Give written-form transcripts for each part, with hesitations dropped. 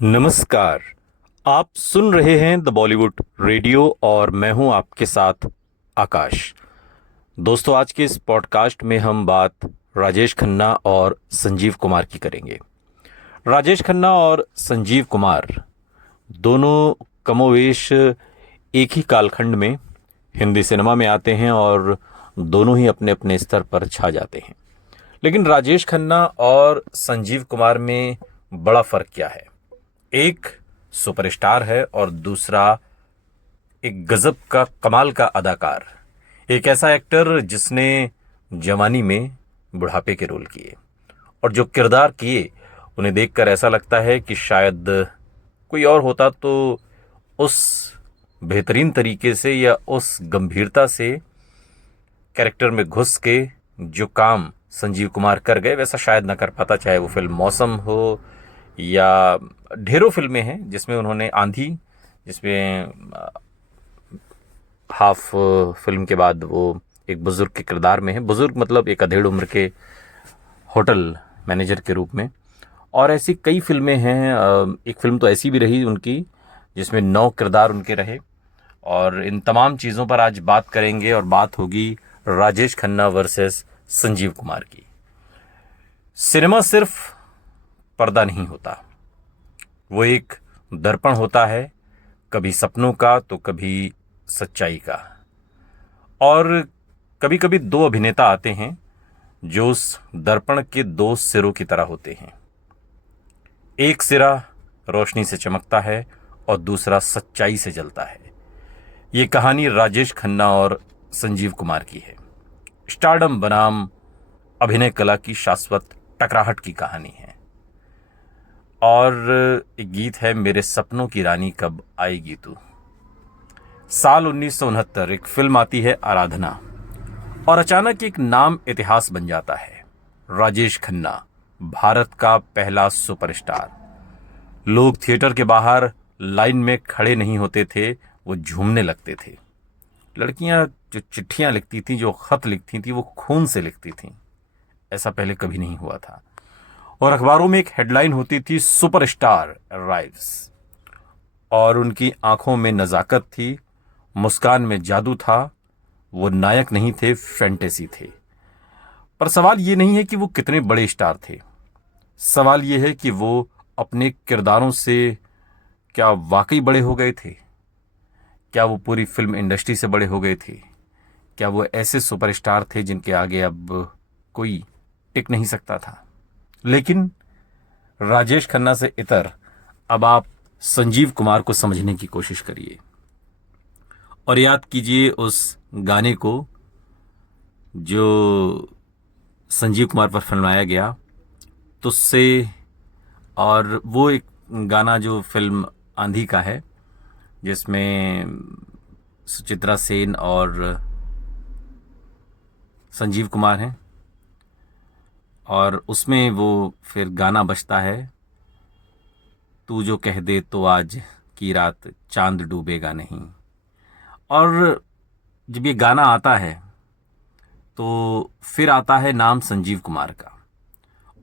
नमस्कार। आप सुन रहे हैं द बॉलीवुड रेडियो और मैं हूं आपके साथ आकाश। दोस्तों, आज के इस पॉडकास्ट में हम बात राजेश खन्ना और संजीव कुमार की करेंगे। राजेश खन्ना और संजीव कुमार दोनों कमोवेश एक ही कालखंड में हिंदी सिनेमा में आते हैं और दोनों ही अपने अपने स्तर पर छा जाते हैं। लेकिन राजेश खन्ना और संजीव कुमार में बड़ा फर्क क्या है? एक सुपरस्टार है और दूसरा एक गजब का कमाल का अदाकार। एक ऐसा एक्टर जिसने जवानी में बुढ़ापे के रोल किए और जो किरदार किए उन्हें देखकर ऐसा लगता है कि शायद कोई और होता तो उस बेहतरीन तरीके से या उस गंभीरता से कैरेक्टर में घुस के जो काम संजीव कुमार कर गए वैसा शायद ना कर पाता। चाहे वो फिल्म मौसम हो या ढेरों फिल्में हैं जिसमें उन्होंने आंधी, जिसमें हाफ फिल्म के बाद वो एक बुजुर्ग के किरदार में है। बुजुर्ग मतलब एक अधेड़ उम्र के होटल मैनेजर के रूप में। और ऐसी कई फिल्में हैं। एक फिल्म तो ऐसी भी रही उनकी जिसमें 9 किरदार उनके रहे। और इन तमाम चीज़ों पर आज बात करेंगे और बात होगी राजेश खन्ना वर्सेस संजीव कुमार की। सिनेमा सिर्फ पर्दा नहीं होता, वो एक दर्पण होता है, कभी सपनों का तो कभी सच्चाई का। और कभी कभी 2 अभिनेता आते हैं जो उस दर्पण के 2 सिरों की तरह होते हैं। एक सिरा रोशनी से चमकता है और दूसरा सच्चाई से जलता है। ये कहानी राजेश खन्ना और संजीव कुमार की है। स्टारडम बनाम अभिनय कला की शाश्वत टकराहट की कहानी है। और एक गीत है, मेरे सपनों की रानी कब आएगी तू। साल 1969 एक फिल्म आती है आराधना और अचानक एक नाम इतिहास बन जाता है। राजेश खन्ना, भारत का पहला सुपरस्टार। लोग थिएटर के बाहर लाइन में खड़े नहीं होते थे, वो झूमने लगते थे। लड़कियां जो चिट्ठियां लिखती थीं, जो खत लिखती थीं, वो खून से लिखती थीं। ऐसा पहले कभी नहीं हुआ था। और अखबारों में एक हेडलाइन होती थी, सुपरस्टार अराइव्स। और उनकी आंखों में नजाकत थी, मुस्कान में जादू था। वो नायक नहीं थे, फैंटेसी थे। पर सवाल ये नहीं है कि वो कितने बड़े स्टार थे। सवाल ये है कि वो अपने किरदारों से क्या वाकई बड़े हो गए थे? क्या वो पूरी फिल्म इंडस्ट्री से बड़े हो गए थे? क्या वो ऐसे सुपरस्टार थे जिनके आगे अब कोई टिक नहीं सकता था? लेकिन राजेश खन्ना से इतर अब आप संजीव कुमार को समझने की कोशिश करिए और याद कीजिए उस गाने को जो संजीव कुमार पर फिल्माया गया तुझसे। और वो एक गाना जो फिल्म आंधी का है जिसमें सुचित्रा सेन और संजीव कुमार हैं। और उसमें वो फिर गाना बजता है, तू जो कह दे तो आज की रात चांद डूबेगा नहीं। और जब ये गाना आता है तो फिर आता है नाम संजीव कुमार का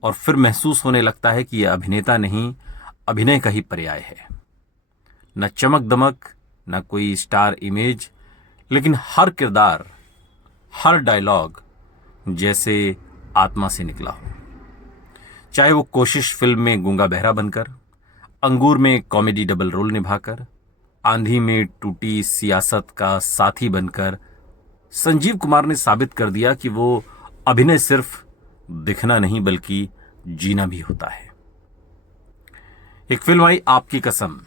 और फिर महसूस होने लगता है कि यह अभिनेता नहीं, अभिनय का ही पर्याय है। न चमक दमक, न कोई स्टार इमेज, लेकिन हर किरदार, हर डायलॉग जैसे आत्मा से निकला हो। चाहे वो कोशिश फिल्म में गूंगा बहरा बनकर, अंगूर में कॉमेडी डबल रोल निभाकर, आंधी में टूटी सियासत का साथी बनकर, संजीव कुमार ने साबित कर दिया कि वो अभिनय सिर्फ दिखना नहीं बल्कि जीना भी होता है। एक फिल्म आई आपकी कसम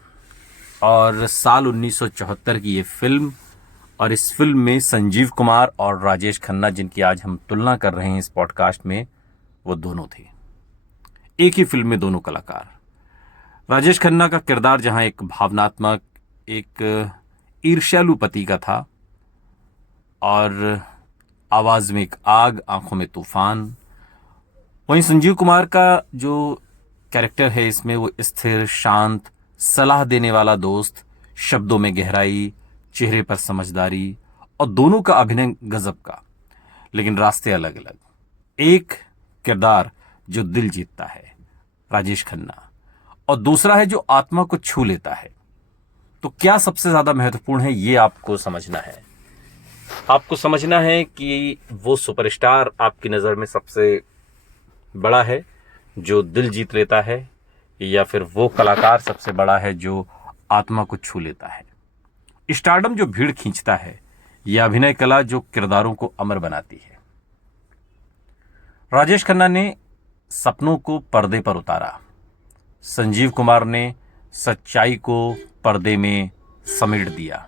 और साल 1974 की ये फिल्म। और इस फिल्म में संजीव कुमार और राजेश खन्ना, जिनकी आज हम तुलना कर रहे हैं इस पॉडकास्ट में, वो दोनों थे। एक ही फिल्म में दोनों कलाकार। राजेश खन्ना का किरदार जहां एक भावनात्मक, एक ईर्ष्यालु पति का था और आवाज में एक आग, आंखों में तूफान, वहीं संजीव कुमार का जो कैरेक्टर है इसमें वो स्थिर, शांत, सलाह देने वाला दोस्त, शब्दों में गहराई, चेहरे पर समझदारी। और दोनों का अभिनय गजब का, लेकिन रास्ते अलग अलग। एक किरदार जो दिल जीतता है, राजेश खन्ना, और दूसरा है जो आत्मा को छू लेता है। तो क्या सबसे ज्यादा महत्वपूर्ण है, ये आपको समझना है। आपको समझना है कि वो सुपरस्टार आपकी नजर में सबसे बड़ा है जो दिल जीत लेता है, या फिर वो कलाकार सबसे बड़ा है जो आत्मा को छू लेता है। स्टारडम जो भीड़ खींचता है, या अभिनय कला जो किरदारों को अमर बनाती है। राजेश खन्ना ने सपनों को पर्दे पर उतारा, संजीव कुमार ने सच्चाई को पर्दे में समेट दिया।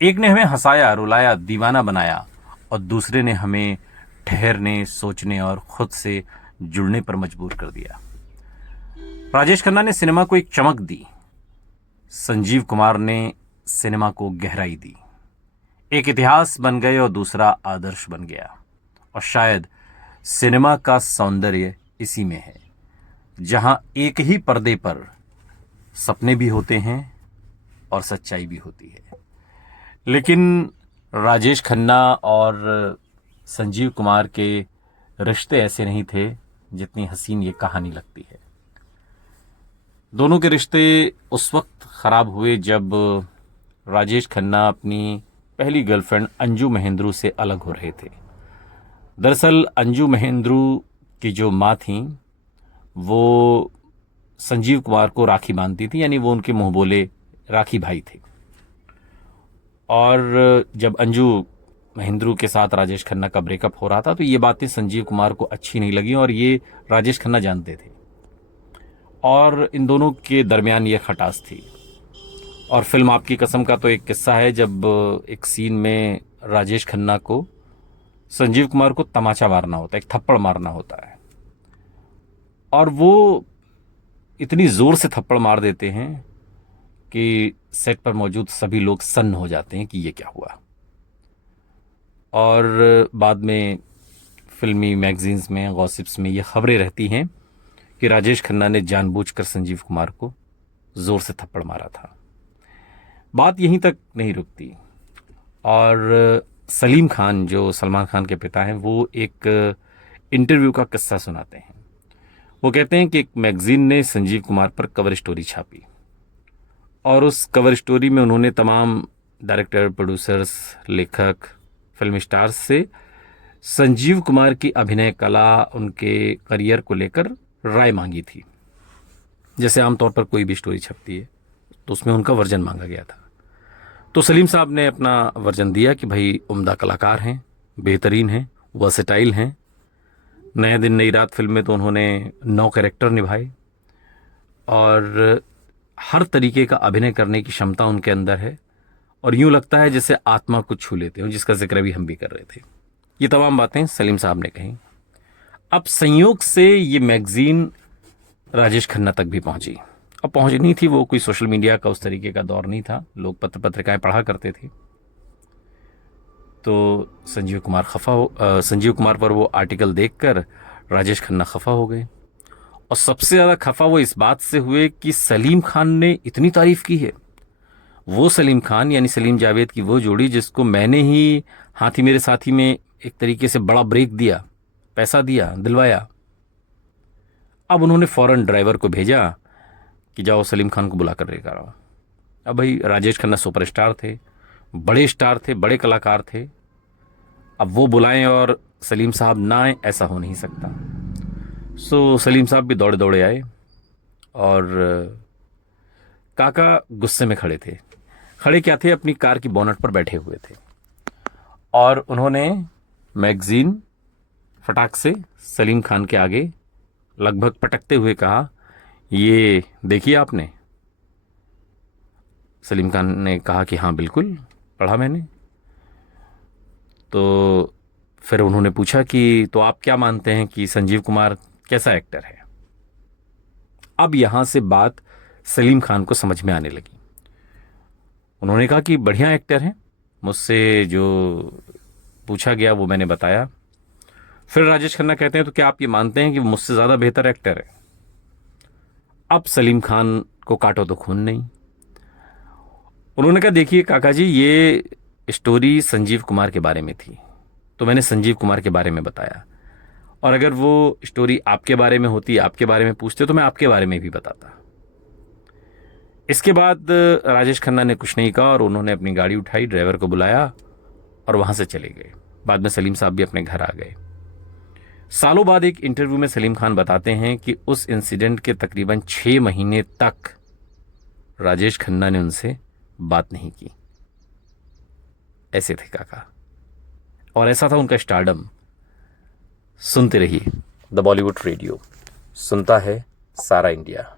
एक ने हमें हंसाया, रुलाया, दीवाना बनाया, और दूसरे ने हमें ठहरने, सोचने और खुद से जुड़ने पर मजबूर कर दिया। राजेश खन्ना ने सिनेमा को एक चमक दी, संजीव कुमार ने सिनेमा को गहराई दी। एक इतिहास बन गए और दूसरा आदर्श बन गया। और शायद सिनेमा का सौंदर्य इसी में है, जहां एक ही पर्दे पर सपने भी होते हैं और सच्चाई भी होती है। लेकिन राजेश खन्ना और संजीव कुमार के रिश्ते ऐसे नहीं थे जितनी हसीन ये कहानी लगती है। दोनों के रिश्ते उस वक्त खराब हुए जब राजेश खन्ना अपनी पहली गर्लफ्रेंड अंजू महेंद्रू से अलग हो रहे थे। दरअसल अंजू महेंद्रू की जो माँ थी वो संजीव कुमार को राखी बांधती थी, यानी वो उनके मुंह बोले राखी भाई थे। और जब अंजू महेंद्रू के साथ राजेश खन्ना का ब्रेकअप हो रहा था तो ये बातें संजीव कुमार को अच्छी नहीं लगी, और ये राजेश खन्ना जानते थे, और इन दोनों के दरमियान ये खटास थी। और फिल्म आपकी कसम का तो एक किस्सा है जब एक सीन में राजेश खन्ना को संजीव कुमार को तमाचा मारना होता है, एक थप्पड़ मारना होता है, और वो इतनी जोर से थप्पड़ मार देते हैं कि सेट पर मौजूद सभी लोग सन्न हो जाते हैं कि ये क्या हुआ। और बाद में फिल्मी मैगजीन्स में, गॉसिप्स में ये खबरें रहती हैं कि राजेश खन्ना ने जानबूझकर संजीव कुमार को जोर से थप्पड़ मारा था। बात यहीं तक नहीं रुकती, और सलीम खान जो सलमान खान के पिता हैं वो एक इंटरव्यू का किस्सा सुनाते हैं। वो कहते हैं कि एक मैगजीन ने संजीव कुमार पर कवर स्टोरी छापी, और उस कवर स्टोरी में उन्होंने तमाम डायरेक्टर, प्रोड्यूसर्स, लेखक, फिल्म स्टार्स से संजीव कुमार की अभिनय कला, उनके करियर को लेकर राय मांगी थी। जैसे आमतौर पर कोई भी स्टोरी छपती है तो उसमें उनका वर्जन मांगा गया था। तो सलीम साहब ने अपना वर्जन दिया कि भाई उम्दा कलाकार हैं, बेहतरीन हैं, वर्सेटाइल हैं। नया दिन नई रात फिल्म में तो उन्होंने 9 कैरेक्टर निभाए, और हर तरीके का अभिनय करने की क्षमता उनके अंदर है, और यूं लगता है जैसे आत्मा को छू लेते हो, जिसका जिक्र भी हम भी कर रहे थे। ये तमाम बातें सलीम साहब ने कही। अब संयोग से ये मैगजीन राजेश खन्ना तक भी पहुंची। अब पहुंचनी थी, वो कोई सोशल मीडिया का उस तरीके का दौर नहीं था, लोग पत्र पत्रिकाएं पढ़ा करते थे। तो संजीव कुमार पर वो आर्टिकल देखकर राजेश खन्ना खफा हो गए, और सबसे ज़्यादा खफा वो इस बात से हुए कि सलीम खान ने इतनी तारीफ की है। वो सलीम खान यानी सलीम जावेद की वो जोड़ी जिसको मैंने ही हाथी मेरे साथी में एक तरीके से बड़ा ब्रेक दिया, पैसा दिया, दिलवाया। अब उन्होंने फौरन ड्राइवर को भेजा कि जाओ सलीम खान को बुला कर लेकर आओ। अब भाई राजेश खन्ना सुपरस्टार थे, बड़े स्टार थे, बड़े कलाकार थे। अब वो बुलाएं और सलीम साहब ना आए, ऐसा हो नहीं सकता। सो सलीम साहब भी दौड़े दौड़े आए, और काका गुस्से में खड़े थे। खड़े क्या थे, अपनी कार की बोनट पर बैठे हुए थे, और उन्होंने मैगजीन फटाक से सलीम खान के आगे लगभग पटकते हुए कहा, ये देखिए आपने। सलीम खान ने कहा कि हाँ बिल्कुल पढ़ा मैंने। तो फिर उन्होंने पूछा कि तो आप क्या मानते हैं कि संजीव कुमार कैसा एक्टर है। अब यहां से बात सलीम खान को समझ में आने लगी। उन्होंने कहा कि बढ़िया एक्टर है, मुझसे जो पूछा गया वो मैंने बताया। फिर राजेश खन्ना कहते हैं तो क्या आप ये मानते हैं कि वो मुझसे ज़्यादा बेहतर एक्टर है। अब सलीम खान को काटो तो खून नहीं। उन्होंने कहा देखिए काका जी, ये स्टोरी संजीव कुमार के बारे में थी तो मैंने संजीव कुमार के बारे में बताया, और अगर वो स्टोरी आपके बारे में होती, आपके बारे में पूछते तो मैं आपके बारे में भी बताता। इसके बाद राजेश खन्ना ने कुछ नहीं कहा और उन्होंने अपनी गाड़ी उठाई, ड्राइवर को बुलाया और वहां से चले गए। बाद में सलीम साहब भी अपने घर आ गए। सालों बाद एक इंटरव्यू में सलीम खान बताते हैं कि उस इंसिडेंट के तकरीबन 6 महीने तक राजेश खन्ना ने उनसे बात नहीं की। ऐसे थे काका, और ऐसा था उनका स्टारडम। सुनते रहिए द बॉलीवुड रेडियो, सुनता है सारा इंडिया।